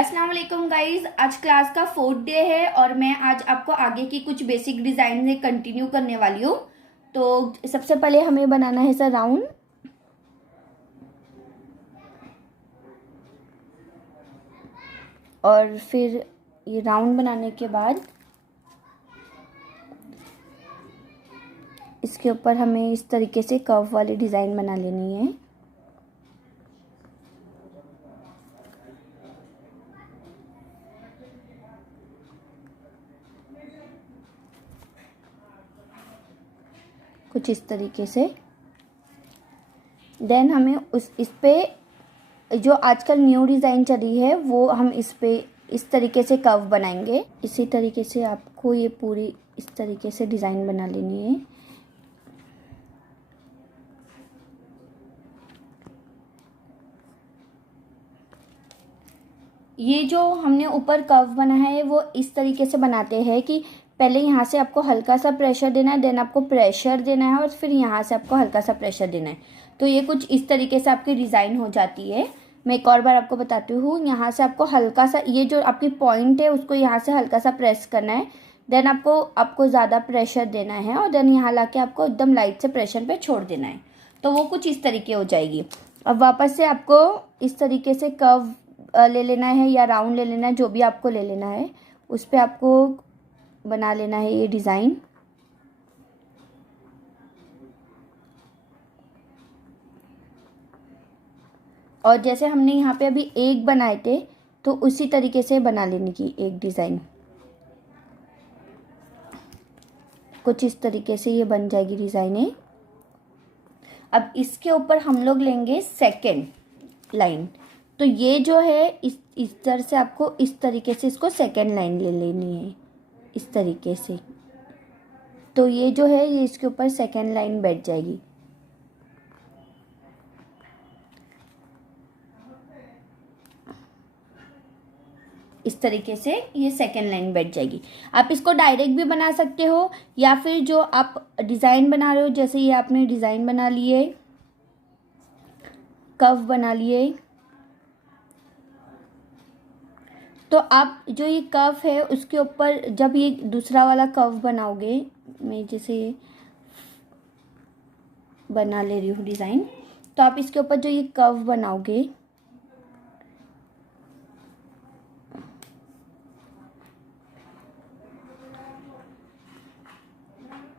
अस्सलाम वालेकुम गाइज। आज क्लास का 4th डे है और मैं आज आपको आगे की कुछ बेसिक डिज़ाइन से कंटिन्यू करने वाली हूँ। तो सबसे पहले हमें बनाना है सर राउंड। और फिर ये राउंड बनाने के बाद इसके ऊपर हमें इस तरीके से कर्व वाली डिज़ाइन बना लेनी है। कुछ इस तरीके से। देन हमें इस पे जो आजकल न्यू डिज़ाइन चली है वो हम इस पे इस तरीके से कर्व बनाएंगे। इसी तरीके से आपको ये पूरी इस तरीके से डिज़ाइन बना लेनी है। ये जो हमने ऊपर कर्व बना है वो इस तरीके से बनाते हैं कि पहले यहाँ से आपको हल्का सा प्रेशर देना है, देन आपको प्रेशर देना है और फिर यहाँ से आपको हल्का सा प्रेशर देना है। तो ये कुछ इस तरीके से आपकी डिज़ाइन हो जाती है। मैं एक और बार आपको बताती हूँ। यहाँ से आपको हल्का सा ये जो आपकी पॉइंट है उसको यहाँ से हल्का सा प्रेस करना है, देन आपको ज़्यादा प्रेशर देना है और देन यहाँ ला के आपको एकदम लाइट से प्रेशर पे छोड़ देना है। तो वो कुछ इस तरीके हो जाएगी। अब वापस से आपको इस तरीके से कर्व ले लेना है या राउंड ले लेना है, जो भी आपको ले लेना है। उस पर आपको बना लेना है ये डिज़ाइन। और जैसे हमने यहाँ पे अभी एक बनाए थे तो उसी तरीके से बना लेने की एक डिज़ाइन। कुछ इस तरीके से ये बन जाएगी डिज़ाइनें। अब इसके ऊपर हम लोग लेंगे सेकेंड लाइन। तो ये जो है इस तरह से आपको इस तरीके से इसको सेकेंड लाइन ले लेनी है, इस तरीके से। तो ये जो है ये इसके ऊपर सेकेंड लाइन बैठ जाएगी। इस तरीके से ये सेकेंड लाइन बैठ जाएगी। आप इसको डायरेक्ट भी बना सकते हो या फिर जो आप डिज़ाइन बना रहे हो, जैसे ये आपने डिज़ाइन बना लिए, कर्व बना लिए, तो आप जो ये कर्व है उसके ऊपर जब ये दूसरा वाला कर्व बनाओगे, मैं जैसे ये बना ले रही हूँ डिज़ाइन, तो आप इसके ऊपर जो ये कर्व बनाओगे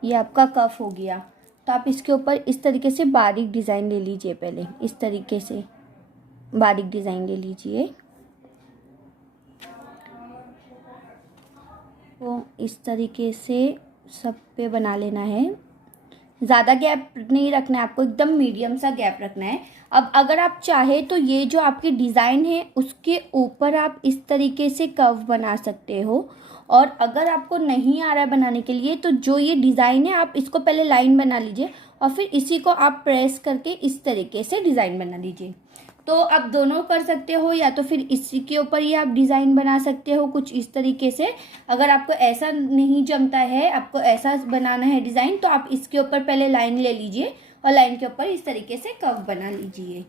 ये आपका कर्व हो गया। तो आप इसके ऊपर इस तरीके से बारीक डिज़ाइन ले लीजिए। पहले इस तरीके से बारीक डिज़ाइन ले लीजिए। तो इस तरीके से सब पे बना लेना है। ज़्यादा गैप नहीं रखना है आपको, एकदम मीडियम सा गैप रखना है। अब अगर आप चाहे तो ये जो आपकी डिज़ाइन है उसके ऊपर आप इस तरीके से कर्व बना सकते हो। और अगर आपको नहीं आ रहा है बनाने के लिए तो जो ये डिज़ाइन है आप इसको पहले लाइन बना लीजिए और फिर इसी को आप प्रेस करके इस तरीके से डिज़ाइन बना लीजिए। तो आप दोनों कर सकते हो, या तो फिर इसी के ऊपर ही आप डिज़ाइन बना सकते हो कुछ इस तरीके से। अगर आपको ऐसा नहीं जमता है, आपको ऐसा बनाना है डिज़ाइन, तो आप इसके ऊपर पहले लाइन ले लीजिए और लाइन के ऊपर इस तरीके से कर्व बना लीजिए।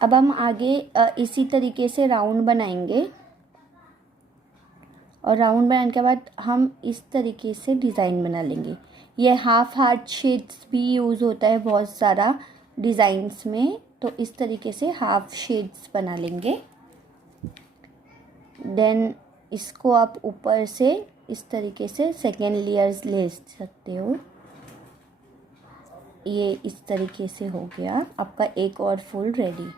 अब हम आगे इसी तरीके से राउंड बनाएंगे और राउंड बनाने के बाद हम इस तरीके से डिज़ाइन बना लेंगे। ये हाफ हार्ट शेड्स भी यूज़ होता है बहुत सारा डिज़ाइंस में, तो इस तरीके से हाफ शेड्स बना लेंगे। देन इसको आप ऊपर से इस तरीके से सेकेंड लेयर्स ले सकते हो। ये इस तरीके से हो गया आपका एक और फुल रेडी।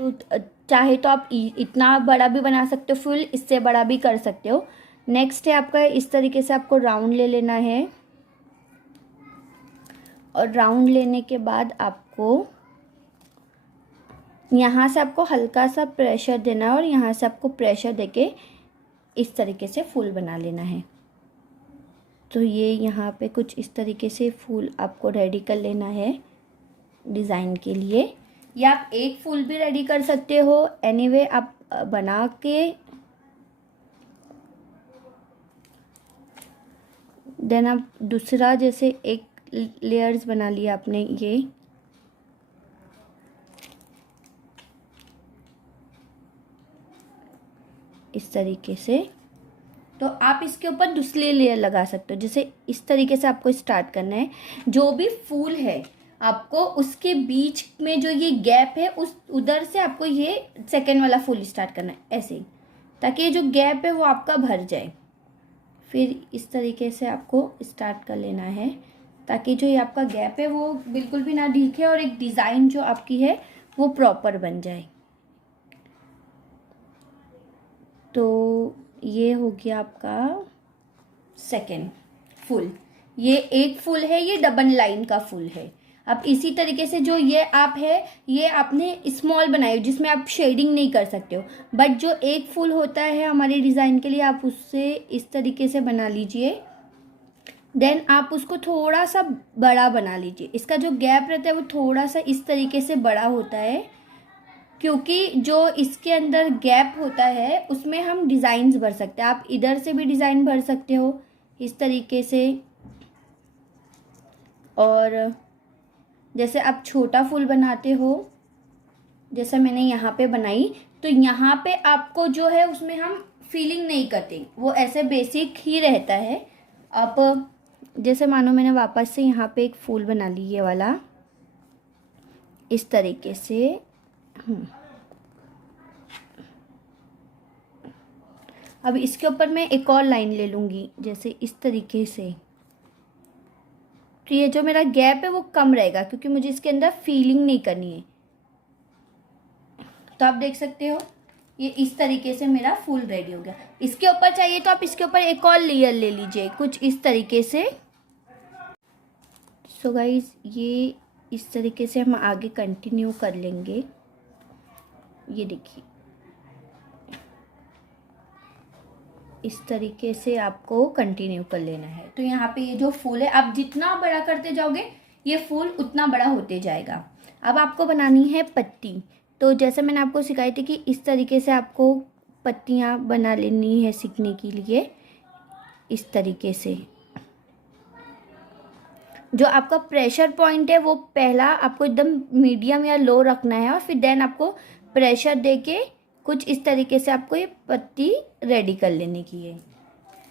तो चाहे तो आप इतना बड़ा भी बना सकते हो, फुल इससे बड़ा भी कर सकते हो। नेक्स्ट है आपका इस तरीके से आपको राउंड ले लेना है और राउंड लेने के बाद आपको यहाँ से आपको हल्का सा प्रेशर देना है और यहाँ से आपको प्रेशर देके इस तरीके से फूल बना लेना है। तो ये यहाँ पे कुछ इस तरीके से फूल आपको रेडी कर लेना है डिज़ाइन के लिए, या आप एक फूल भी रेडी कर सकते हो। एनीवे आप बना के देन आप दूसरा जैसे एक लेयर्स बना लिया आपने, ये इस तरीके से। तो आप इसके ऊपर दूसरी लेयर लगा सकते हो। जैसे इस तरीके से आपको स्टार्ट करना है। जो भी फूल है आपको उसके बीच में जो ये गैप है उस उधर से आपको ये सेकेंड वाला फूल स्टार्ट करना है ऐसे ही, ताकि ये जो गैप है वो आपका भर जाए। फिर इस तरीके से आपको स्टार्ट कर लेना है, ताकि जो ये आपका गैप है वो बिल्कुल भी ना दिखे और एक डिज़ाइन जो आपकी है वो प्रॉपर बन जाए। तो ये हो गया आपका सेकेंड फुल। ये एक फुल है, ये डबल लाइन का फुल है। अब इसी तरीके से जो ये आप है ये आपने स्मॉल बनाई जिसमें आप शेडिंग नहीं कर सकते हो, बट जो एक फुल होता है हमारे डिज़ाइन के लिए आप उससे इस तरीके से बना लीजिए। देन आप उसको थोड़ा सा बड़ा बना लीजिए। इसका जो गैप रहता है वो थोड़ा सा इस तरीके से बड़ा होता है, क्योंकि जो इसके अंदर गैप होता है उसमें हम डिज़ाइंस भर सकते हैं। आप इधर से भी डिज़ाइन भर सकते हो इस तरीके से। और जैसे आप छोटा फूल बनाते हो, जैसे मैंने यहाँ पे बनाई, तो यहाँ पे आपको जो है उसमें हम फीलिंग नहीं करते, वो ऐसे बेसिक ही रहता है। अब जैसे मानो मैंने वापस से यहाँ पे एक फूल बना ली ये वाला इस तरीके से। अब इसके ऊपर मैं एक और लाइन ले लूँगी जैसे इस तरीके से। तो ये जो मेरा गैप है वो कम रहेगा, क्योंकि मुझे इसके अंदर फीलिंग नहीं करनी है। तो आप देख सकते हो ये इस तरीके से मेरा फूल रेडी हो गया। इसके ऊपर चाहिए तो आप इसके ऊपर एक और लेयर ले लीजिए कुछ इस तरीके से। सो गाइज ये इस तरीके से हम आगे कंटिन्यू कर लेंगे। ये देखिए इस तरीके से आपको कंटिन्यू कर लेना है। तो यहाँ पे ये जो फूल है आप जितना बड़ा करते जाओगे ये फूल उतना बड़ा होते जाएगा। अब आपको बनानी है पत्ती। तो जैसे मैंने आपको सिखाई थी कि इस तरीके से आपको पत्तियाँ बना लेनी है सीखने के लिए। इस तरीके से जो आपका प्रेशर पॉइंट है वो पहला आपको एकदम मीडियम या लो रखना है, और फिर देन आपको प्रेशर देके कुछ इस तरीके से आपको ये पत्ती रेडी कर लेने की है।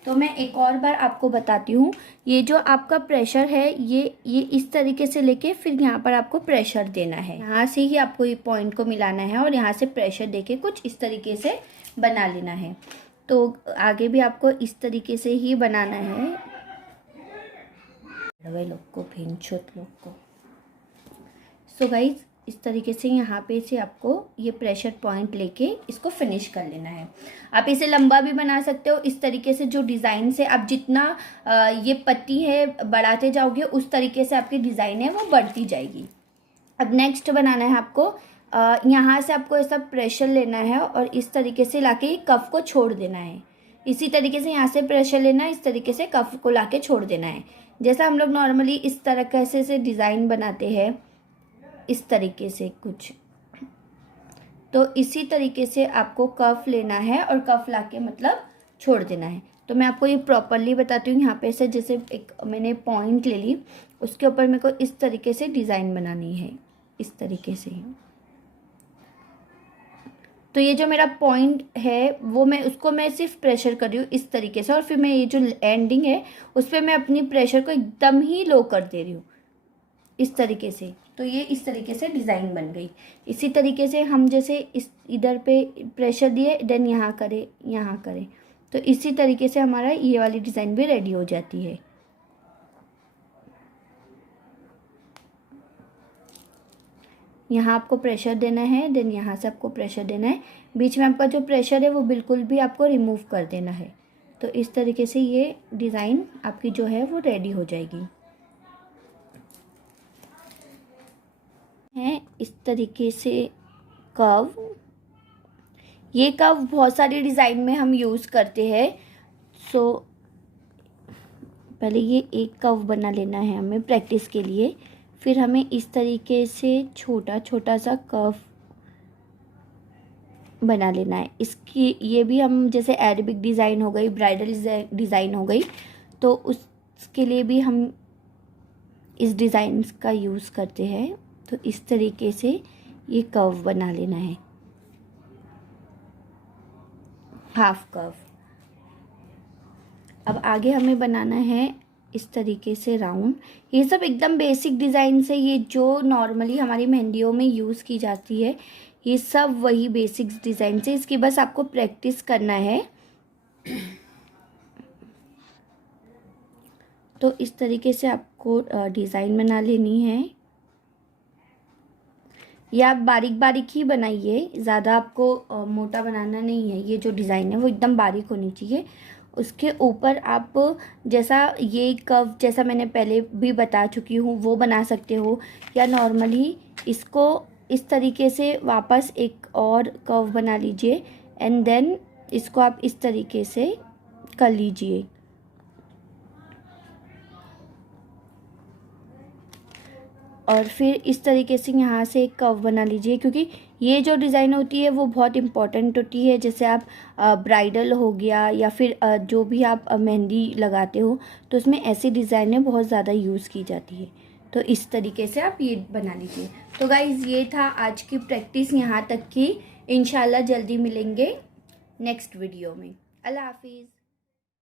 तो मैं एक और बार आपको बताती हूँ। ये जो आपका प्रेशर है ये इस तरीके से लेके फिर यहाँ पर आपको प्रेशर देना है। यहाँ से ही आपको ये पॉइंट को मिलाना है और यहाँ से प्रेशर देके कुछ इस तरीके से बना लेना है। तो आगे भी आपको इस तरीके से ही बनाना है। लोग को भेंचोत लोग को। सो गाइज इस तरीके से यहाँ पे से आपको ये प्रेशर पॉइंट लेके इसको फिनिश कर लेना है। आप इसे लंबा भी बना सकते हो इस तरीके से। जो डिज़ाइन से आप जितना ये पत्ती है बढ़ाते जाओगे उस तरीके से आपकी डिज़ाइन है वो बढ़ती जाएगी। अब नेक्स्ट बनाना है आपको यहाँ से आपको ऐसा प्रेशर लेना है और इस तरीके से लाके कफ को छोड़ देना है। इसी तरीके से यहाँ से प्रेशर लेना है, इस तरीके से कफ को लाके छोड़ देना है। जैसा हम लोग नॉर्मली इस तरह कैसे से डिज़ाइन बनाते हैं इस तरीके से कुछ, तो इसी तरीके से आपको कफ लेना है और कफ लाके मतलब छोड़ देना है। तो मैं आपको ये प्रॉपरली बताती हूँ। यहाँ पे से जैसे एक मैंने पॉइंट ले ली, उसके ऊपर मेरे को इस तरीके से डिज़ाइन बनानी है इस तरीके से। तो ये जो मेरा पॉइंट है वो मैं सिर्फ प्रेशर कर रही हूँ इस तरीके से, और फिर मैं ये जो एंडिंग है उस पर मैं अपनी प्रेशर को एकदम ही लो कर दे रही हूँ इस तरीके से। तो ये इस तरीके से डिज़ाइन बन गई। इसी तरीके से हम जैसे इस इधर पे प्रेशर दिए देन यहाँ करें, तो इसी तरीके से हमारा ये वाली डिज़ाइन भी रेडी हो जाती है। यहाँ आपको प्रेशर देना है, देन यहाँ से आपको प्रेशर देना है। बीच में आपका जो प्रेशर है वो बिल्कुल भी आपको रिमूव कर देना है। तो इस तरीके से ये डिज़ाइन आपकी जो है वो रेडी हो जाएगी। है इस तरीके से कर्व। ये कर्व बहुत सारी डिज़ाइन में हम यूज़ करते हैं। सो पहले ये एक कर्व बना लेना है हमें प्रैक्टिस के लिए। फिर हमें इस तरीके से छोटा छोटा सा कर्व बना लेना है। इसकी ये भी हम जैसे अरेबिक डिज़ाइन हो गई, ब्राइडल डिज़ाइन हो गई, तो उसके लिए भी हम इस डिज़ाइन का यूज़ करते हैं। तो इस तरीके से ये कर्व बना लेना है। Half curve. अब आगे हमें बनाना है इस तरीके से राउंड। ये सब एकदम बेसिक डिज़ाइन से, ये जो नॉर्मली हमारी मेहंदियों में यूज़ की जाती है, ये सब वही बेसिक डिज़ाइन से, इसकी बस आपको प्रैक्टिस करना है। तो इस तरीके से आपको डिज़ाइन बना लेनी है। या आप बारीक बारीक ही बनाइए, ज़्यादा आपको मोटा बनाना नहीं है। ये जो डिज़ाइन है वो एकदम बारीक होनी चाहिए। उसके ऊपर आप जैसा ये कर्व, जैसा मैंने पहले भी बता चुकी हूँ, वो बना सकते हो, या नॉर्मली इसको इस तरीके से वापस एक और कर्व बना लीजिए एंड देन इसको आप इस तरीके से कर लीजिए। और फिर इस तरीके से यहाँ से एक कर्व बना लीजिए, क्योंकि ये जो डिज़ाइन होती है वो बहुत इम्पॉर्टेंट होती है। जैसे आप ब्राइडल हो गया या फिर जो भी आप मेहंदी लगाते हो, तो उसमें ऐसी डिज़ाइनें बहुत ज़्यादा यूज़ की जाती है। तो इस तरीके से आप ये बना लीजिए। तो गाइज़ ये था आज की प्रैक्टिस यहाँ तक की। इंशाल्लाह जल्दी मिलेंगे नेक्स्ट वीडियो में। अल्लाह हाफिज़।